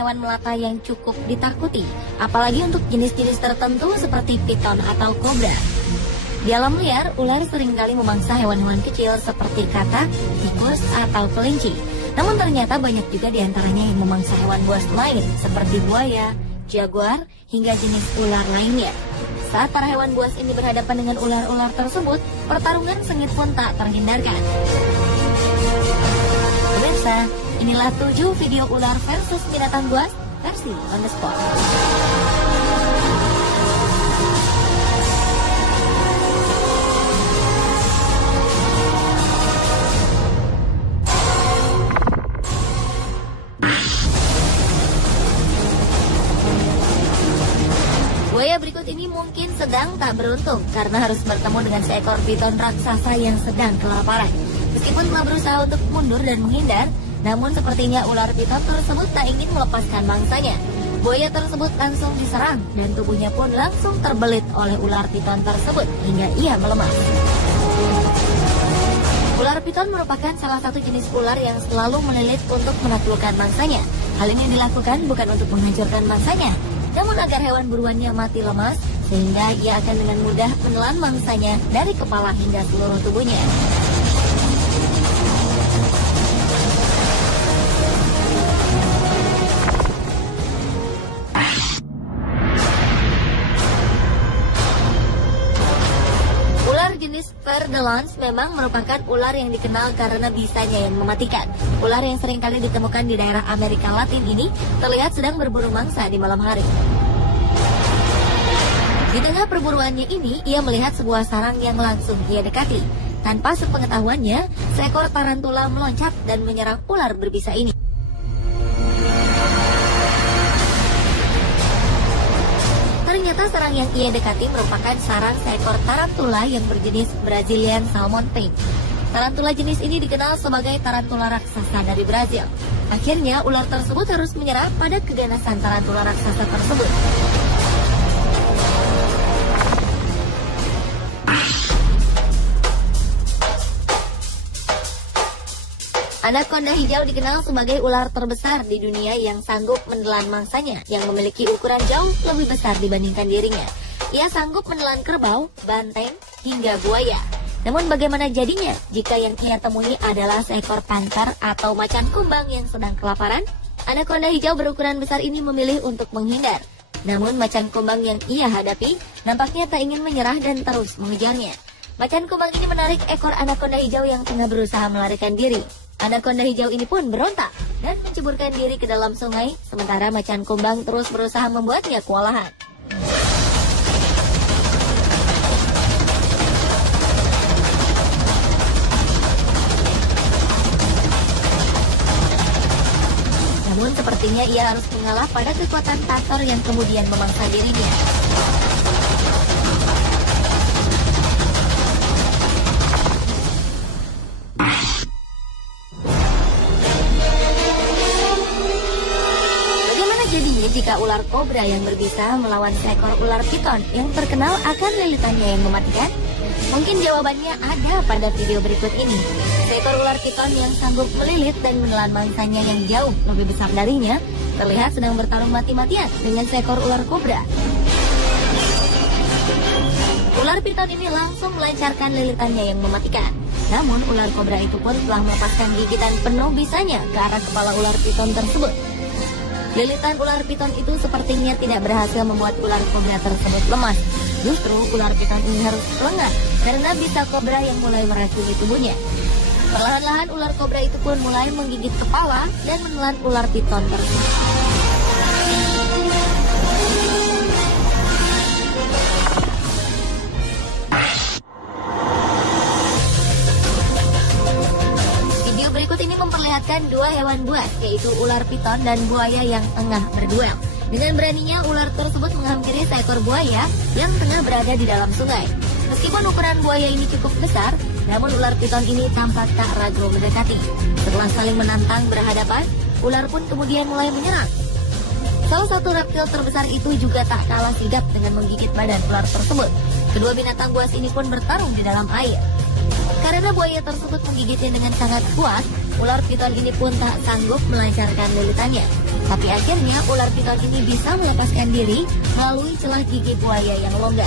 hewan melata yang cukup ditakuti, apalagi untuk jenis-jenis tertentu seperti piton atau kobra. Di alam liar, ular seringkali memangsa hewan-hewan kecil seperti katak, tikus, atau kelinci. Namun ternyata banyak juga diantaranya yang memangsa hewan buas lain seperti buaya, jaguar, hingga jenis ular lainnya. Saat para hewan buas ini berhadapan dengan ular-ular tersebut, pertarungan sengit pun tak terhindarkan. Pemirsa, inilah 7 video ular versus binatang buas versi on the spot. Buaya berikut ini mungkin sedang tak beruntung karena harus bertemu dengan seekor piton raksasa yang sedang kelaparan. Meskipun telah berusaha untuk mundur dan menghindar, namun sepertinya ular piton tersebut tak ingin melepaskan mangsanya. Buaya tersebut langsung diserang dan tubuhnya pun langsung terbelit oleh ular piton tersebut hingga ia melemah. Ular piton merupakan salah satu jenis ular yang selalu melilit untuk menaklukkan mangsanya. Hal ini dilakukan bukan untuk menghancurkan mangsanya, namun agar hewan buruannya mati lemas, sehingga ia akan dengan mudah menelan mangsanya dari kepala hingga seluruh tubuhnya. Ular jenis Verdelans memang merupakan ular yang dikenal karena bisanya yang mematikan. Ular yang seringkali ditemukan di daerah Amerika Latin ini terlihat sedang berburu mangsa di malam hari. Di tengah perburuannya ini, ia melihat sebuah sarang yang langsung ia dekati. Tanpa sepengetahuannya, seekor tarantula meloncat dan menyerang ular berbisa ini. Ternyata sarang yang ia dekati merupakan sarang seekor tarantula yang berjenis Brazilian Salmon Pink. Tarantula jenis ini dikenal sebagai tarantula raksasa dari Brazil. Akhirnya, ular tersebut harus menyerah pada keganasan tarantula raksasa tersebut. Anaconda hijau dikenal sebagai ular terbesar di dunia yang sanggup menelan mangsanya yang memiliki ukuran jauh lebih besar dibandingkan dirinya. Ia sanggup menelan kerbau, banteng, hingga buaya. Namun bagaimana jadinya jika yang ia temui adalah seekor panter atau macan kumbang yang sedang kelaparan? Anaconda hijau berukuran besar ini memilih untuk menghindar. Namun macan kumbang yang ia hadapi nampaknya tak ingin menyerah dan terus mengejarnya. Macan kumbang ini menarik ekor anaconda hijau yang tengah berusaha melarikan diri. Anaconda hijau ini pun berontak dan menceburkan diri ke dalam sungai, sementara macan kumbang terus berusaha membuatnya kewalahan. Namun sepertinya ia harus mengalah pada kekuatan Tator yang kemudian memangsa dirinya. Jika ular kobra yang berbisa melawan seekor ular piton yang terkenal akan lilitannya yang mematikan? Mungkin jawabannya ada pada video berikut ini. Seekor ular piton yang sanggup melilit dan menelan mangsanya yang jauh lebih besar darinya terlihat sedang bertarung mati-matian dengan seekor ular kobra. Ular piton ini langsung melancarkan lilitannya yang mematikan. Namun ular kobra itu pun telah melepaskan gigitan penuh bisanya ke arah kepala ular piton tersebut. Lilitan ular piton itu sepertinya tidak berhasil membuat ular kobra tersebut lemas. Justru ular piton ini harus lengah karena bisa kobra yang mulai meracuni tubuhnya. Perlahan-lahan ular kobra itu pun mulai menggigit kepala dan menelan ular piton tersebut. Berikut ini memperlihatkan dua hewan buas, yaitu ular piton dan buaya yang tengah berduel. Dengan beraninya, ular tersebut menghampiri seekor buaya yang tengah berada di dalam sungai. Meskipun ukuran buaya ini cukup besar, namun ular piton ini tampak tak ragu mendekati. Setelah saling menantang berhadapan, ular pun kemudian mulai menyerang. Salah satu reptil terbesar itu juga tak kalah sigap dengan menggigit badan ular tersebut. Kedua binatang buas ini pun bertarung di dalam air. Karena buaya tersebut menggigitnya dengan sangat kuat, ular piton ini pun tak sanggup melancarkan lilitannya. Tapi akhirnya ular piton ini bisa melepaskan diri melalui celah gigi buaya yang longgar.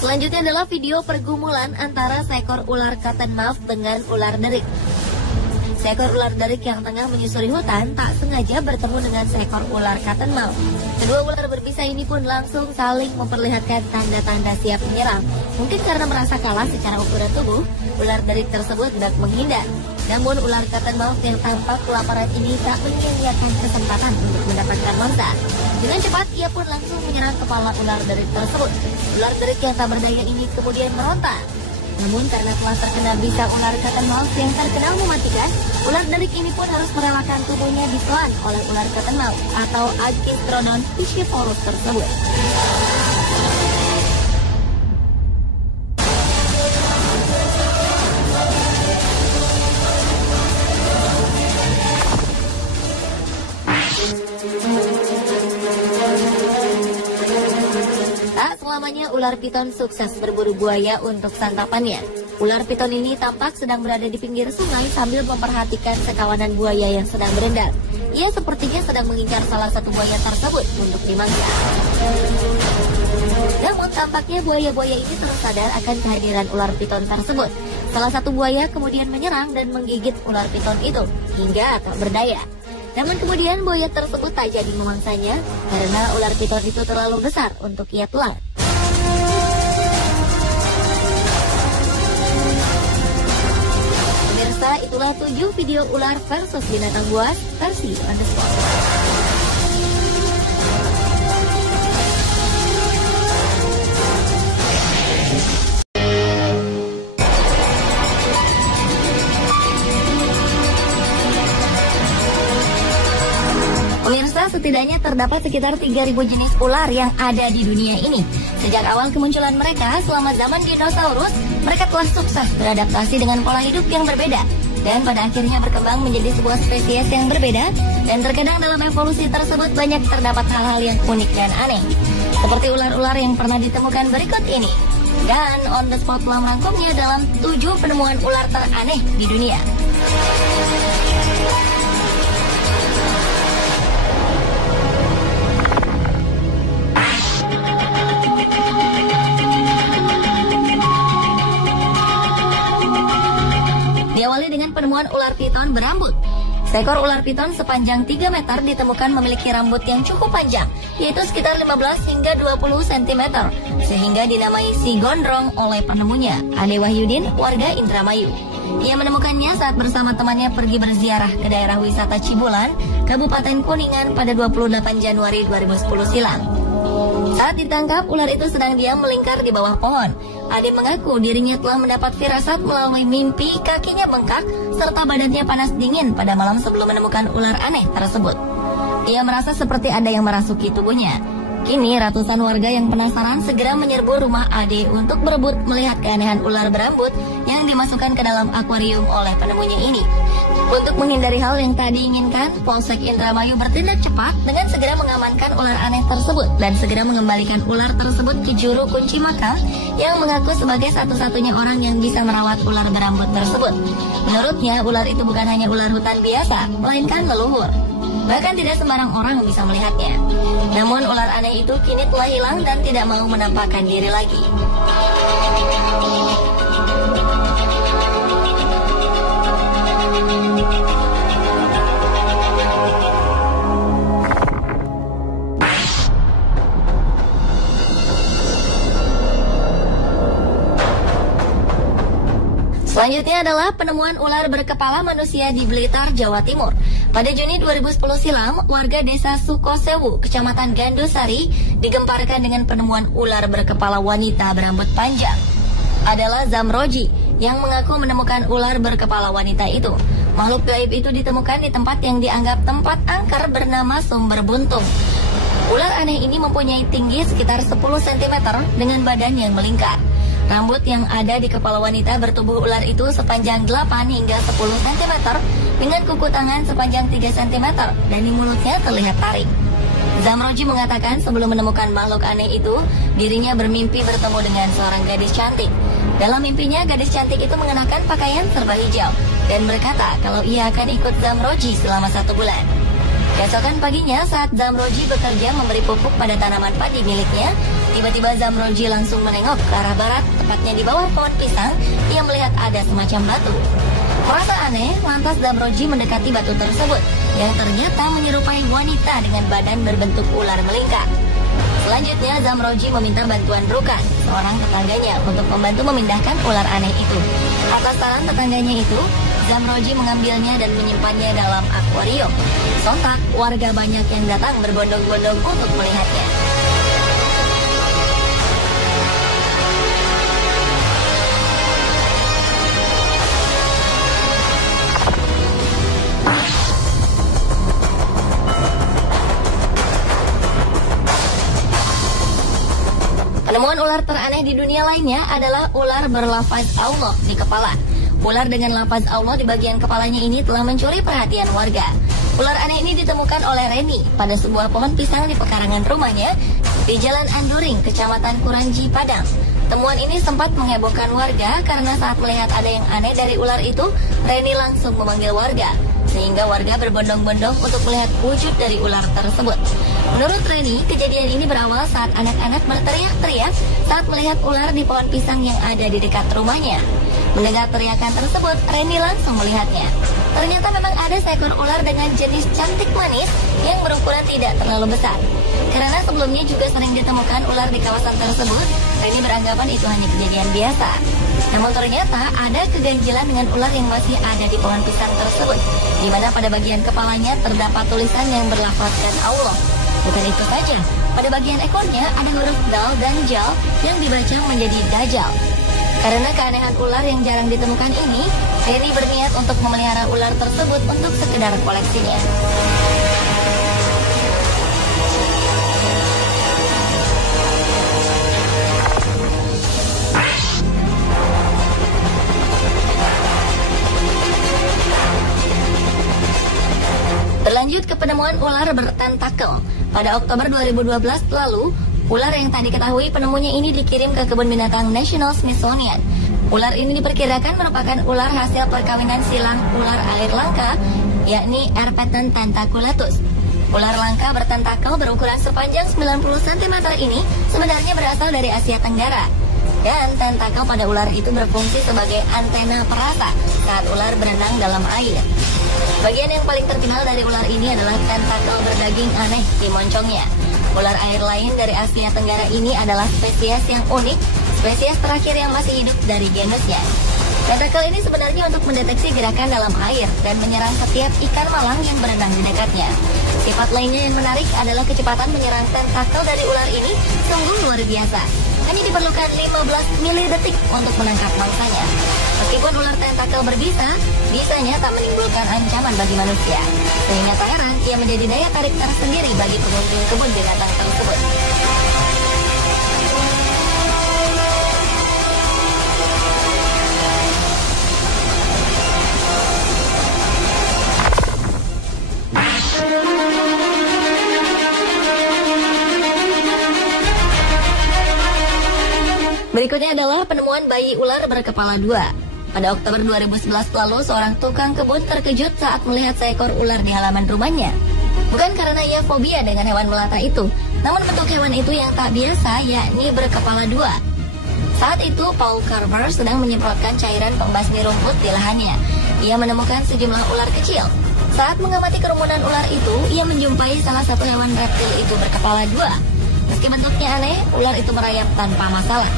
Selanjutnya adalah video pergumulan antara seekor ular cottonmouth dengan ular derik. Seekor ular derik yang tengah menyusuri hutan tak sengaja bertemu dengan seekor ular cottonmouth. Kedua ular berbisa ini pun langsung saling memperlihatkan tanda-tanda siap menyerang. Mungkin karena merasa kalah secara ukuran tubuh, ular derik tersebut hendak menghindar. Namun ular cottonmouth yang tampak kelaparan ini tak menyia-nyiakan kesempatan untuk mendapatkan mangsa. Dengan cepat ia pun langsung menyerang kepala ular derik tersebut. Ular derik yang tak berdaya ini kemudian meronta. Namun karena telah terkena bisa ular cottonmouth yang terkenal mematikan, ular derik ini pun harus merelakan tubuhnya ditelan oleh ular cottonmouth atau Agkistrodon piscivorus tersebut. Selamanya ular piton sukses berburu buaya untuk santapannya. Ular piton ini tampak sedang berada di pinggir sungai sambil memperhatikan sekawanan buaya yang sedang berendam. Ia sepertinya sedang mengincar salah satu buaya tersebut untuk dimangsa. Namun tampaknya buaya-buaya ini terus sadar akan kehadiran ular piton tersebut. Salah satu buaya kemudian menyerang dan menggigit ular piton itu hingga tak berdaya. Namun kemudian buaya tersebut tak jadi memangsanya karena ular piton itu terlalu besar untuk ia telan. Pemirsa, itulah 7 video ular versus binatang buas versi On The Spot. Pemirsa, setidaknya terdapat sekitar 3.000 jenis ular yang ada di dunia ini. Sejak awal kemunculan mereka, selama zaman dinosaurus, mereka telah sukses beradaptasi dengan pola hidup yang berbeda. Dan pada akhirnya berkembang menjadi sebuah spesies yang berbeda. Dan terkadang dalam evolusi tersebut banyak terdapat hal-hal yang unik dan aneh. Seperti ular-ular yang pernah ditemukan berikut ini. Dan On The Spot telah merangkumnya dalam 7 penemuan ular teraneh di dunia. Diawali dengan penemuan ular piton berambut. Seekor ular piton sepanjang 3 meter ditemukan memiliki rambut yang cukup panjang, yaitu sekitar 15 hingga 20 cm, sehingga dinamai si gondrong oleh penemunya, Ade Wahyudin, warga Indramayu. Ia menemukannya saat bersama temannya pergi berziarah ke daerah wisata Cibulan, Kabupaten Kuningan pada 28 Januari 2010 silam. Saat ditangkap, ular itu sedang diam melingkar di bawah pohon. Ade mengaku dirinya telah mendapat firasat melalui mimpi kakinya bengkak serta badannya panas dingin pada malam sebelum menemukan ular aneh tersebut. Ia merasa seperti ada yang merasuki tubuhnya. Kini ratusan warga yang penasaran segera menyerbu rumah Ade untuk berebut melihat keanehan ular berambut yang dimasukkan ke dalam akuarium oleh penemunya ini. Untuk menghindari hal yang tak diinginkan, Polsek Indramayu bertindak cepat dengan segera mengamankan ular aneh tersebut dan segera mengembalikan ular tersebut ke juru kunci makam yang mengaku sebagai satu-satunya orang yang bisa merawat ular berambut tersebut. Menurutnya, ular itu bukan hanya ular hutan biasa, melainkan leluhur. Bahkan tidak sembarang orang bisa melihatnya. Namun ular aneh itu kini telah hilang dan tidak mau menampakkan diri lagi. Selanjutnya adalah penemuan ular berkepala manusia di Blitar, Jawa Timur. Pada Juni 2010 silam, warga desa Sukosewu, Kecamatan Gandusari, digemparkan dengan penemuan ular berkepala wanita berambut panjang. Adalah Zamroji yang mengaku menemukan ular berkepala wanita itu. Makhluk gaib itu ditemukan di tempat yang dianggap tempat angker bernama Sumber Buntung. Ular aneh ini mempunyai tinggi sekitar 10 cm dengan badan yang melingkar. Rambut yang ada di kepala wanita bertubuh ular itu sepanjang 8 hingga 10 cm dengan kuku tangan sepanjang 3 cm dan di mulutnya terlihat taring. Zamroji mengatakan sebelum menemukan makhluk aneh itu, dirinya bermimpi bertemu dengan seorang gadis cantik. Dalam mimpinya, gadis cantik itu mengenakan pakaian serba hijau dan berkata kalau ia akan ikut Zamroji selama 1 bulan. Keesokan paginya, saat Zamroji bekerja memberi pupuk pada tanaman padi miliknya, tiba-tiba Zamroji langsung menengok ke arah barat, tepatnya di bawah pohon pisang. Ia melihat ada semacam batu. Merasa aneh, lantas Zamroji mendekati batu tersebut, yang ternyata menyerupai wanita dengan badan berbentuk ular melingkar. Selanjutnya, Zamroji meminta bantuan Rukan, seorang tetangganya, untuk membantu memindahkan ular aneh itu. Atas saran tetangganya itu, Zamroji mengambilnya dan menyimpannya dalam akuarium. Sontak, warga banyak yang datang berbondong-bondong untuk melihatnya. Penemuan ular teraneh di dunia lainnya adalah ular berlafaz Allah di kepala. Ular dengan lafaz Allah di bagian kepalanya ini telah mencuri perhatian warga. Ular aneh ini ditemukan oleh Reni pada sebuah pohon pisang di pekarangan rumahnya di Jalan Anduring, Kecamatan Kuranji, Padang. Temuan ini sempat menghebohkan warga karena saat melihat ada yang aneh dari ular itu, Reni langsung memanggil warga, sehingga warga berbondong-bondong untuk melihat wujud dari ular tersebut. Menurut Reni, kejadian ini berawal saat anak-anak berteriak-teriak saat melihat ular di pohon pisang yang ada di dekat rumahnya. Mendengar teriakan tersebut, Reni langsung melihatnya. Ternyata memang ada seekor ular dengan jenis cantik manis yang berukuran tidak terlalu besar. Karena sebelumnya juga sering ditemukan ular di kawasan tersebut, Reni beranggapan itu hanya kejadian biasa. Namun ternyata ada keganjilan dengan ular yang masih ada di pohon pisang tersebut, di mana pada bagian kepalanya terdapat tulisan yang berlafazkan Allah. Bukan itu saja, pada bagian ekornya ada huruf dal dan jal yang dibaca menjadi dajjal. Karena keanehan ular yang jarang ditemukan ini, Reni berniat untuk memelihara ular tersebut untuk sekedar koleksinya. Berlanjut ke penemuan ular bertentakel. Pada Oktober 2012 lalu, ular yang tak diketahui penemunya ini dikirim ke kebun binatang National Smithsonian. Ular ini diperkirakan merupakan ular hasil perkawinan silang ular air langka, yakni Erpeton tentaculatus. Ular langka bertentakel berukuran sepanjang 90 cm ini sebenarnya berasal dari Asia Tenggara. Dan tentakel pada ular itu berfungsi sebagai antena perasa saat ular berenang dalam air. Bagian yang paling terkenal dari ular ini adalah tentakel berdaging aneh di moncongnya. Ular air lain dari Asia Tenggara ini adalah spesies yang unik, spesies terakhir yang masih hidup dari genusnya. Tentakel ini sebenarnya untuk mendeteksi gerakan dalam air dan menyerang setiap ikan malang yang berenang di dekatnya. Sifat lainnya yang menarik adalah kecepatan menyerang tentakel dari ular ini sungguh luar biasa. Hanya diperlukan 15 milidetik untuk menangkap mangsanya. Meskipun ular tentakel berbisa, bisanya tak menimbulkan ancaman bagi manusia. Sehingga tak heran ia menjadi daya tarik tersendiri bagi pengunjung kebun binatang tersebut. Berikutnya adalah penemuan bayi ular berkepala 2. Pada Oktober 2011 lalu, seorang tukang kebun terkejut saat melihat seekor ular di halaman rumahnya. Bukan karena ia fobia dengan hewan melata itu, namun bentuk hewan itu yang tak biasa, yakni berkepala 2. Saat itu, Paul Carver sedang menyemprotkan cairan pembasmi rumput di lahannya. Ia menemukan sejumlah ular kecil. Saat mengamati kerumunan ular itu, ia menjumpai salah satu hewan reptil itu berkepala 2. Meski bentuknya aneh, ular itu merayap tanpa masalah.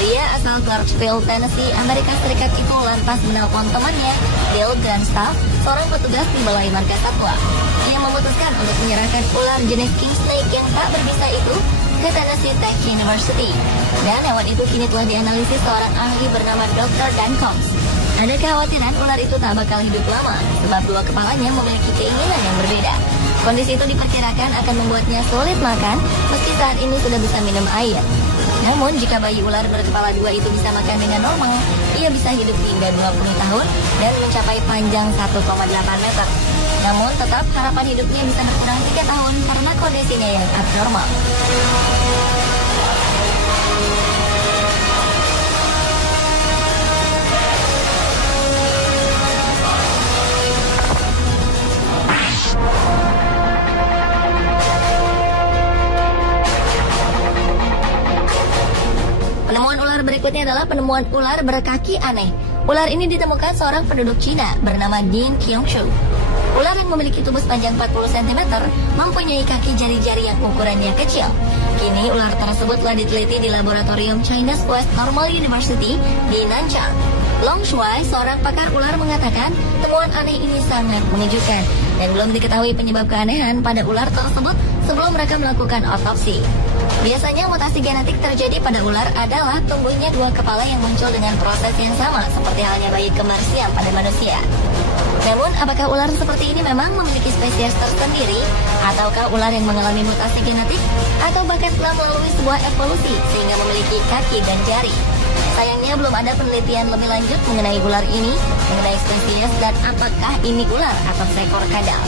Pria asal Clarksville, Tennessee, Amerika Serikat itu lantas menelpon temannya, Bill Grandstaff, seorang petugas di Balai Marga Satwa. Ia memutuskan untuk menyerahkan ular jenis king snake yang tak berbisa itu ke Tennessee Tech University. Dan hewan itu kini telah dianalisis seorang ahli bernama Dr. Dan Combs. Ada kekhawatiran ular itu tak bakal hidup lama, sebab dua kepalanya memiliki keinginan yang berbeda. Kondisi itu diperkirakan akan membuatnya sulit makan, meski saat ini sudah bisa minum air. Namun jika bayi ular berkepala dua itu bisa makan dengan normal, ia bisa hidup hingga 20 tahun dan mencapai panjang 1,8 meter. Namun tetap harapan hidupnya bisa berkurang 3 tahun karena kondisinya yang abnormal. Penemuan ular berikutnya adalah penemuan ular berkaki aneh. Ular ini ditemukan seorang penduduk Cina bernama Ding Qingshu. Ular yang memiliki tubuh sepanjang 40 cm mempunyai kaki jari-jari yang ukurannya kecil. Kini ular tersebut telah diteliti di laboratorium China's West Normal University di Nanchang. Long Shuai, seorang pakar ular, mengatakan temuan aneh ini sangat mengejutkan dan belum diketahui penyebab keanehan pada ular tersebut sebelum mereka melakukan otopsi. Biasanya mutasi genetik terjadi pada ular adalah tumbuhnya dua kepala yang muncul dengan proses yang sama seperti halnya bayi kembar siam pada manusia. Namun, apakah ular seperti ini memang memiliki spesies tersendiri? Ataukah ular yang mengalami mutasi genetik? Atau bahkan telah melalui sebuah evolusi sehingga memiliki kaki dan jari? Sayangnya belum ada penelitian lebih lanjut mengenai ular ini, mengenai spesies dan apakah ini ular atau seekor kadal.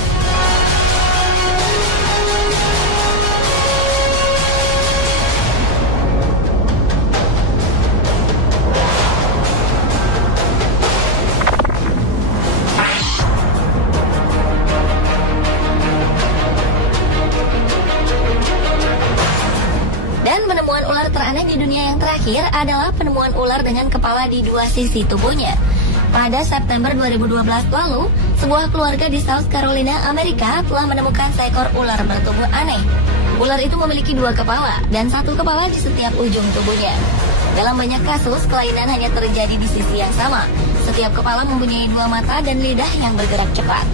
Penemuan ular teraneh di dunia yang terakhir adalah penemuan ular dengan kepala di dua sisi tubuhnya. Pada September 2012 lalu, sebuah keluarga di South Carolina, Amerika telah menemukan seekor ular bertubuh aneh. Ular itu memiliki dua kepala dan satu kepala di setiap ujung tubuhnya. Dalam banyak kasus, kelainan hanya terjadi di sisi yang sama. Setiap kepala mempunyai dua mata dan lidah yang bergerak cepat.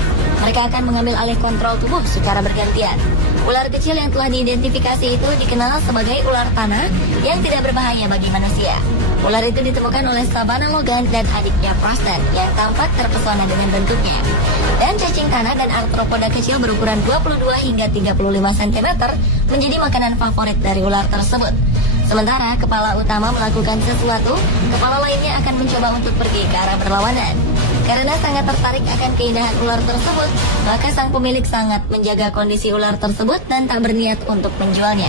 Mereka akan mengambil alih kontrol tubuh secara bergantian. Ular kecil yang telah diidentifikasi itu dikenal sebagai ular tanah yang tidak berbahaya bagi manusia. Ular itu ditemukan oleh Savannah Logan dan adiknya Preston yang tampak terpesona dengan bentuknya. Dan cacing tanah dan arthropoda kecil berukuran 22 hingga 35 cm menjadi makanan favorit dari ular tersebut. Sementara kepala utama melakukan sesuatu, kepala lainnya akan mencoba untuk pergi ke arah berlawanan. Karena sangat tertarik akan keindahan ular tersebut, maka sang pemilik sangat menjaga kondisi ular tersebut dan tak berniat untuk menjualnya.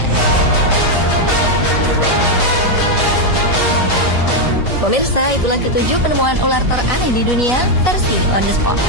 Pemirsa, itulah ketujuh penemuan ular teraneh di dunia versi On The Spot.